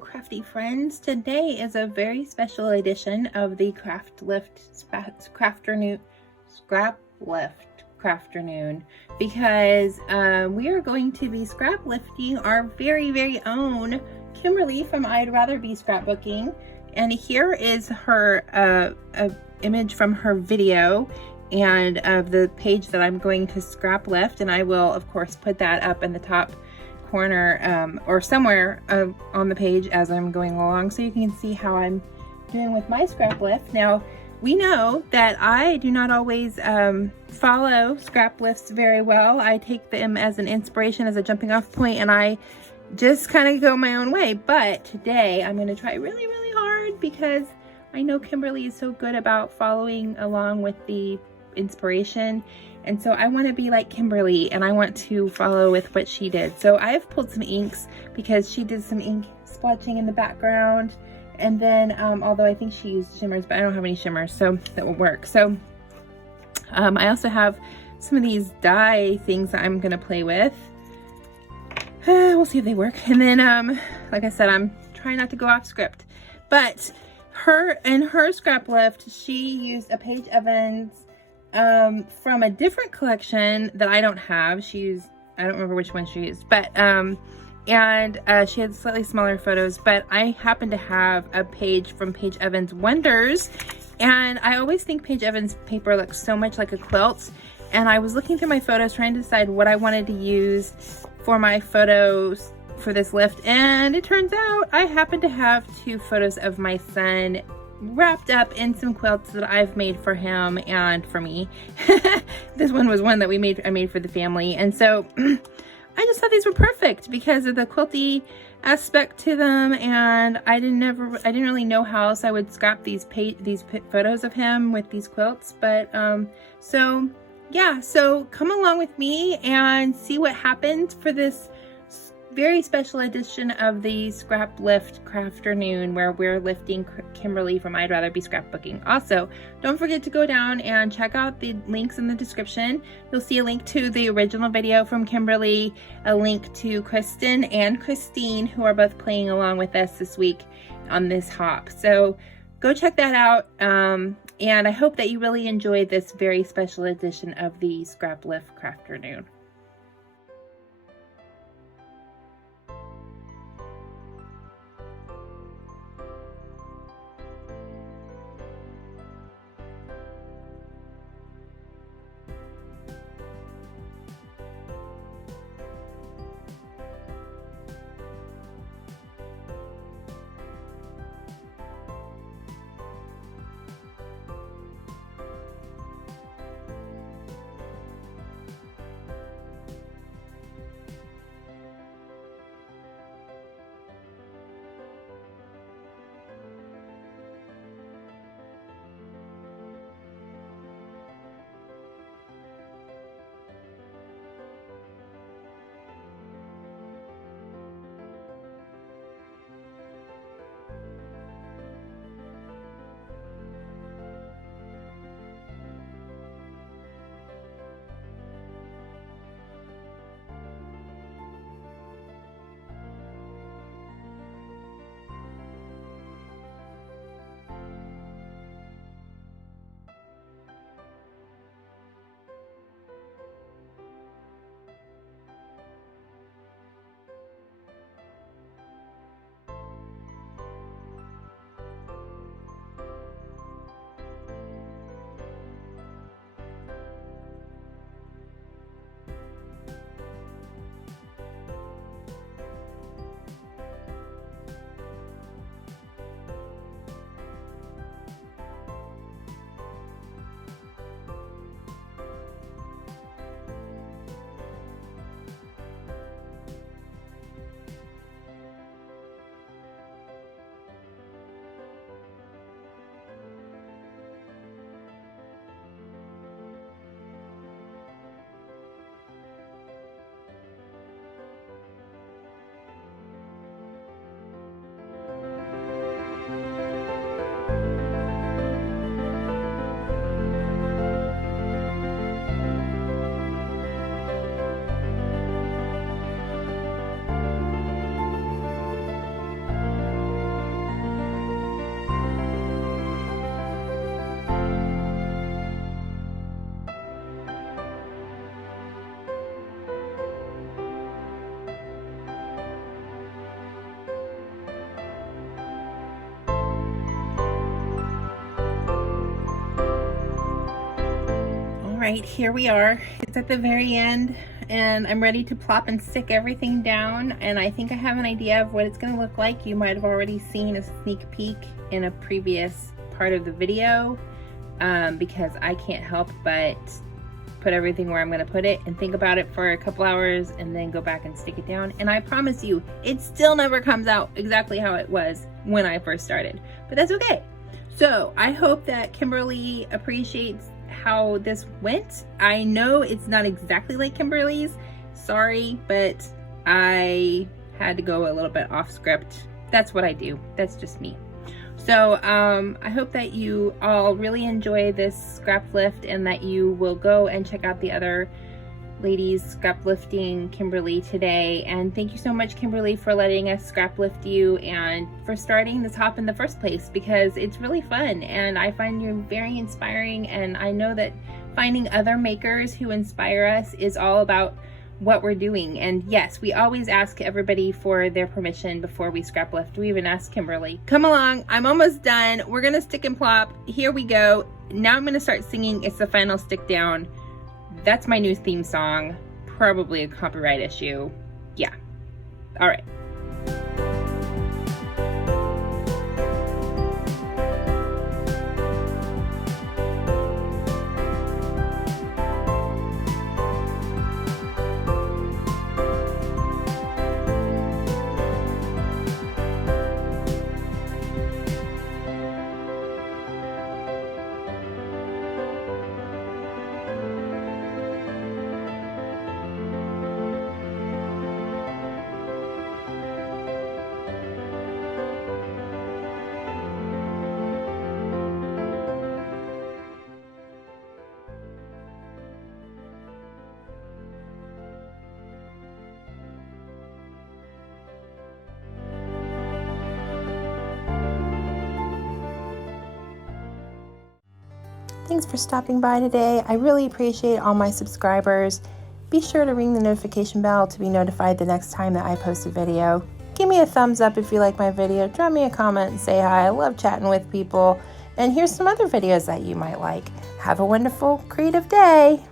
crafty friends. Today is a very special edition of the Scrap-Lift Crafternoon because we are going to be scrap lifting our very own Kimberly from I'd Rather Be Scrapbooking. And here is her image from her video and of the page that I'm going to scrap lift, and I will of course put that up in the top corner or somewhere on the page as I'm going along, so you can see how I'm doing with my scrap lift. Now, we know that I do not always follow scrap lifts very well. I take them as an inspiration, as a jumping off point, and I just kind of go my own way. But today I'm going to try really hard because I know Kimberly is so good about following along with the inspiration, and so I want to be like Kimberly and I want to follow with what she did. So I've pulled some inks because she did some ink splotching in the background, and then although I think she used shimmers, but I don't have any shimmers, so that will work. So I also have some of these die things that I'm gonna play with. We'll see if they work. And then like I said, I'm trying not to go off script, but in her scrap lift, she used a Paige Evans from a different collection that I don't have. I don't remember which one she used, but she had slightly smaller photos, but I happen to have a page from Paige Evans Wonders, and I always think Paige Evans paper looks so much like a quilt, and I was looking through my photos trying to decide what I wanted to use for my photos for this lift, and it turns out I happen to have two photos of my son wrapped up in some quilts that I've made for him and for me. This one was one that I made for the family, and so I just thought these were perfect because of the quilty aspect to them, and I didn't really know how else I would scrap these photos of him with these quilts. But so yeah, so come along with me and see what happens for this very special edition of the Scrap-Lift Crafternoon, where we're lifting Kimberly from I'd Rather Be Scrapbooking. Also, don't forget to go down and check out the links in the description. You'll see a link to the original video from Kimberly, a link to Kristen and Christine, who are both playing along with us this week on this hop. So go check that out, and I hope that you really enjoy this very special edition of the Scrap-Lift Crafternoon. right, here we are. It's at the very end and I'm ready to plop and stick everything down, and I think I have an idea of what it's going to look like. You might have already seen a sneak peek in a previous part of the video because I can't help but put everything where I'm going to put it and think about it for a couple hours and then go back and stick it down. And I promise you, it still never comes out exactly how it was when I first started, but that's okay. So I hope that Kimberly appreciates how this went. I know it's not exactly like Kimberly's, sorry, but I had to go a little bit off script. That's what I do. That's just me. So I hope that you all really enjoy this scrap lift and that you will go and check out the other ladies scrap lifting Kimberly today. And thank you so much, Kimberly, for letting us scrap lift you and for starting this hop in the first place, because it's really fun and I find you very inspiring, and I know that finding other makers who inspire us is all about what we're doing. And yes, we always ask everybody for their permission before we scrap lift. We even asked Kimberly. Come along, I'm almost done. We're gonna stick and plop. Here we go. Now I'm gonna start singing It's the Final Stick Down. That's my new theme song. Probably a copyright issue. Yeah. All right. Thanks for stopping by today. I really appreciate all my subscribers. Be sure to ring the notification bell to be notified the next time that I post a video. Give me a thumbs up if you like my video. Drop me a comment and say hi. I love chatting with people. And here's some other videos that you might like. Have a wonderful, creative day.